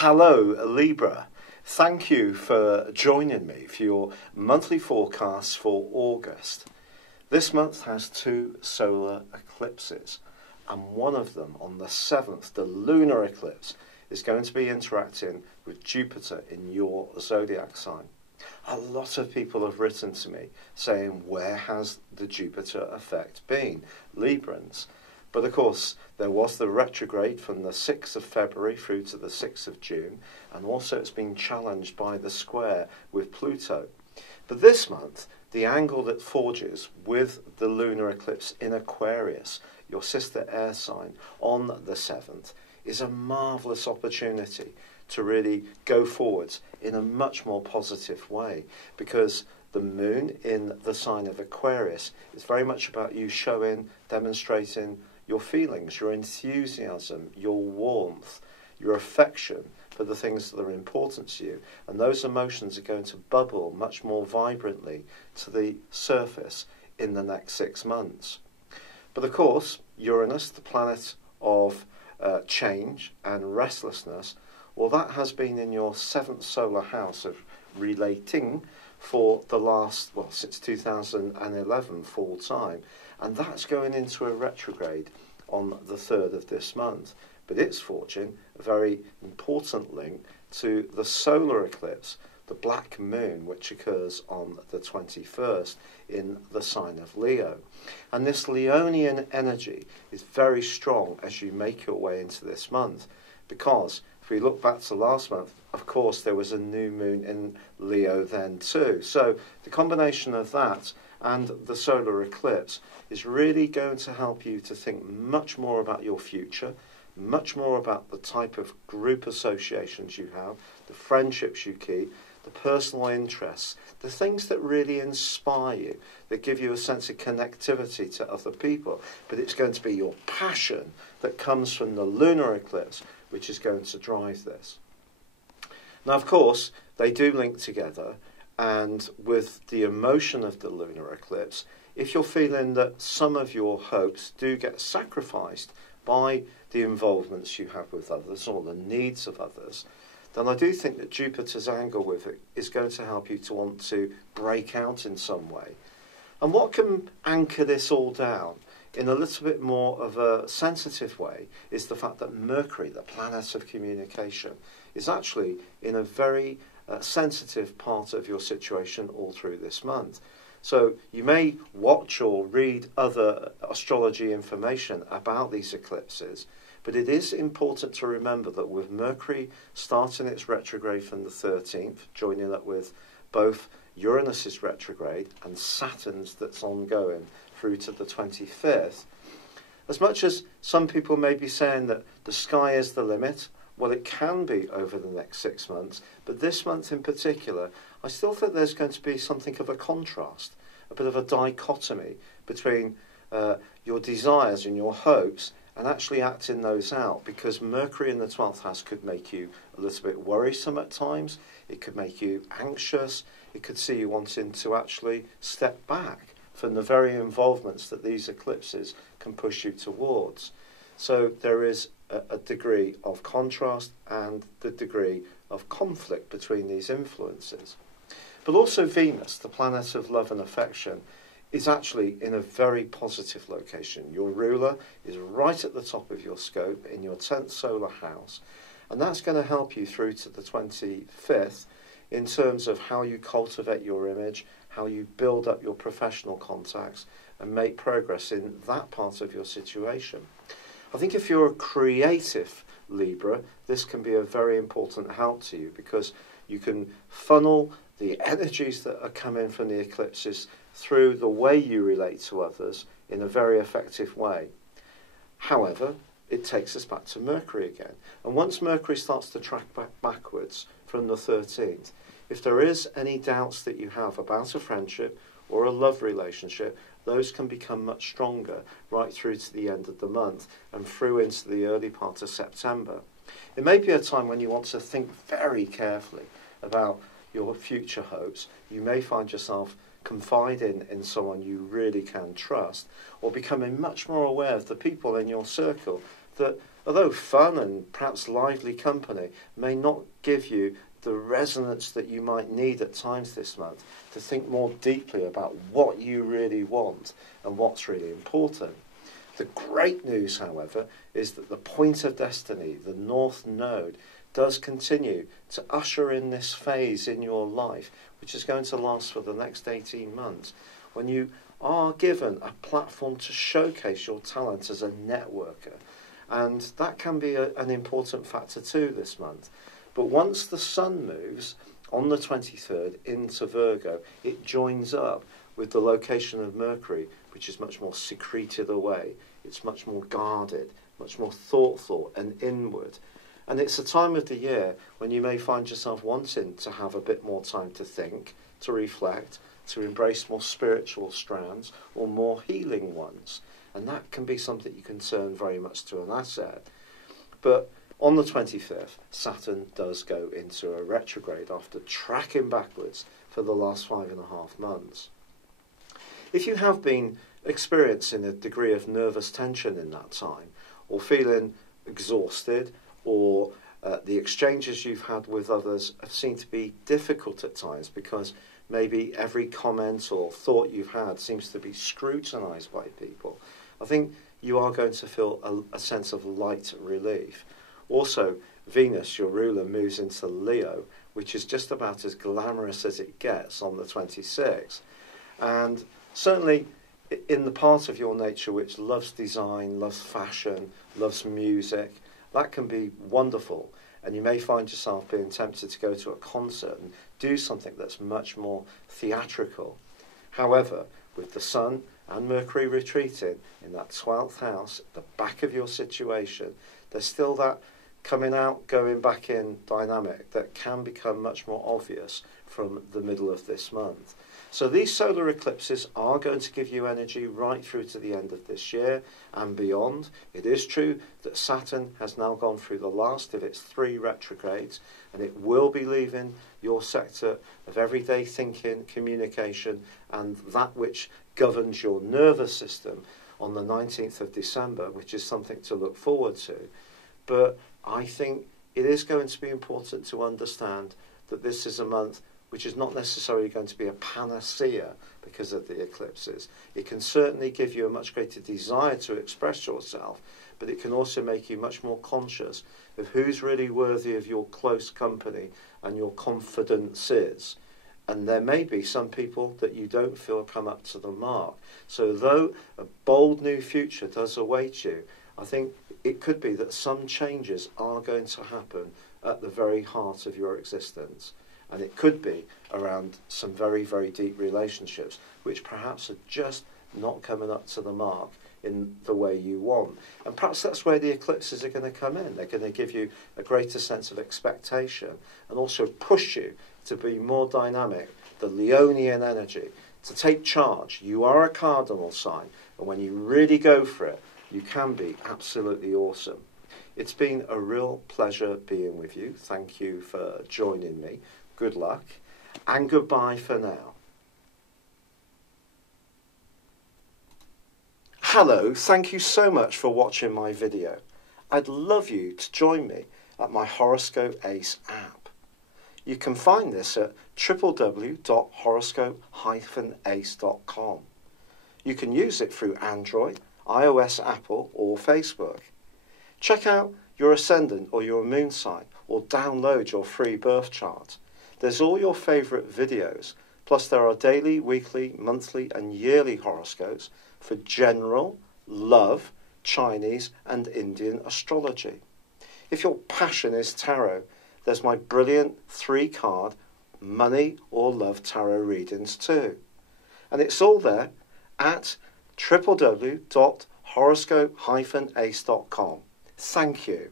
Hello, Libra. Thank you for joining me for your monthly forecast for August. This month has two solar eclipses, and one of them on the 7th, the lunar eclipse, is going to be interacting with Jupiter in your zodiac sign. A lot of people have written to me saying, where has the Jupiter effect been? Librans. But of course, there was the retrograde from the 6th of February through to the 6th of June, and also it's been challenged by the square with Pluto. But this month, the angle that forges with the lunar eclipse in Aquarius, your sister air sign, on the 7th, is a marvellous opportunity to really go forwards in a much more positive way, because the moon in the sign of Aquarius is very much about you showing, demonstrating your feelings, your enthusiasm, your warmth, your affection for the things that are important to you. And those emotions are going to bubble much more vibrantly to the surface in the next 6 months. But of course, Uranus, the planet of change and restlessness, well, that has been in your 7th solar house of relating for the last, since 2011 full time. And that's going into a retrograde on the 3rd of this month. But it's forging a very important link to the solar eclipse, the black moon, which occurs on the 21st in the sign of Leo. And this Leonian energy is very strong as you make your way into this month, because if we look back to last month, of course, there was a new moon in Leo then too. So the combination of that and the solar eclipse is really going to help you to think much more about your future, much more about the type of group associations you have, the friendships you keep, the personal interests, the things that really inspire you, that give you a sense of connectivity to other people. But it's going to be your passion that comes from the lunar eclipse which is going to drive this. Now, of course, they do link together, and with the emotion of the lunar eclipse, if you're feeling that some of your hopes do get sacrificed by the involvements you have with others or the needs of others, then I do think that Jupiter's angle with it is going to help you to want to break out in some way. And what can anchor this all down in a little bit more of a sensitive way is the fact that Mercury, the planet of communication, is actually in a very sensitive part of your situation all through this month. So you may watch or read other astrology information about these eclipses, but it is important to remember that with Mercury starting its retrograde from the 13th, joining up with both Uranus's retrograde and Saturn's that's ongoing through to the 25th, as much as some people may be saying that the sky is the limit, well, it can be over the next 6 months, but this month in particular, I still think there's going to be something of a contrast, a bit of a dichotomy between your desires and your hopes and actually acting those out, because Mercury in the 12th house could make you a little bit worrisome at times, it could make you anxious, it could see you wanting to actually step back from the very involvements that these eclipses can push you towards. So there is a degree of contrast and the degree of conflict between these influences. But also Venus, the planet of love and affection, is actually in a very positive location. Your ruler is right at the top of your scope in your 10th solar house, and that's going to help you through to the 25th in terms of how you cultivate your image, how you build up your professional contacts and make progress in that part of your situation. I think if you're a creative Libra, this can be a very important help to you, because you can funnel the energies that are coming from the eclipses through the way you relate to others in a very effective way. However, it takes us back to Mercury again. And once Mercury starts to track backwards from the 13th, if there is any doubts that you have about a friendship or a love relationship, those can become much stronger right through to the end of the month and through into the early part of September. It may be a time when you want to think very carefully about your future hopes. You may find yourself confiding in someone you really can trust, or becoming much more aware of the people in your circle that although fun and perhaps lively company may not give you the resonance that you might need at times this month to think more deeply about what you really want and what's really important. The great news, however, is that the point of destiny, the North Node, does continue to usher in this phase in your life, which is going to last for the next 18 months, when you are given a platform to showcase your talent as a networker. And that can be an important factor too this month. But once the Sun moves on the 23rd into Virgo, it joins up with the location of Mercury, which is much more secreted away. It's much more guarded, much more thoughtful and inward. And it's a time of the year when you may find yourself wanting to have a bit more time to think, to reflect, to embrace more spiritual strands or more healing ones. And that can be something you can turn very much to an asset. But on the 25th, Saturn does go into a retrograde after tracking backwards for the last 5.5 months. If you have been experiencing a degree of nervous tension in that time, or feeling exhausted, or the exchanges you've had with others have seemed to be difficult at times because maybe every comment or thought you've had seems to be scrutinised by people, I think you are going to feel a sense of light relief. Also, Venus, your ruler, moves into Leo, which is just about as glamorous as it gets on the 26th. And certainly in the part of your nature which loves design, loves fashion, loves music, that can be wonderful. And you may find yourself being tempted to go to a concert and do something that's much more theatrical. However, with the Sun and Mercury retreating in that 12th house, at the back of your situation, there's still that coming out, going back in dynamic that can become much more obvious from the middle of this month. So these solar eclipses are going to give you energy right through to the end of this year and beyond. It is true that Saturn has now gone through the last of its 3 retrogrades, and it will be leaving your sector of everyday thinking, communication, and that which governs your nervous system on the 19th of December, which is something to look forward to. But I think it is going to be important to understand that this is a month which is not necessarily going to be a panacea because of the eclipses. It can certainly give you a much greater desire to express yourself, but it can also make you much more conscious of who's really worthy of your close company and your confidences. And there may be some people that you don't feel come up to the mark. So though a bold new future does await you, I think it could be that some changes are going to happen at the very heart of your existence. And it could be around some very, very deep relationships, which perhaps are just not coming up to the mark in the way you want. And perhaps that's where the eclipses are going to come in. They're going to give you a greater sense of expectation and also push you to be more dynamic, the Leonian energy, to take charge. You are a cardinal sign, and when you really go for it, you can be absolutely awesome. It's been a real pleasure being with you. Thank you for joining me. Good luck, and goodbye for now. Hello, thank you so much for watching my video. I'd love you to join me at my Horoscope Ace app. You can find this at www.horoscope-ace.com. You can use it through Android, iOS, Apple, or Facebook. Check out your ascendant or your moon sign, or download your free birth chart. There's all your favourite videos, plus there are daily, weekly, monthly and yearly horoscopes for general, love, Chinese and Indian astrology. If your passion is tarot, there's my brilliant 3-card money or love tarot readings too. And it's all there at www.horoscope-ace.com. Thank you.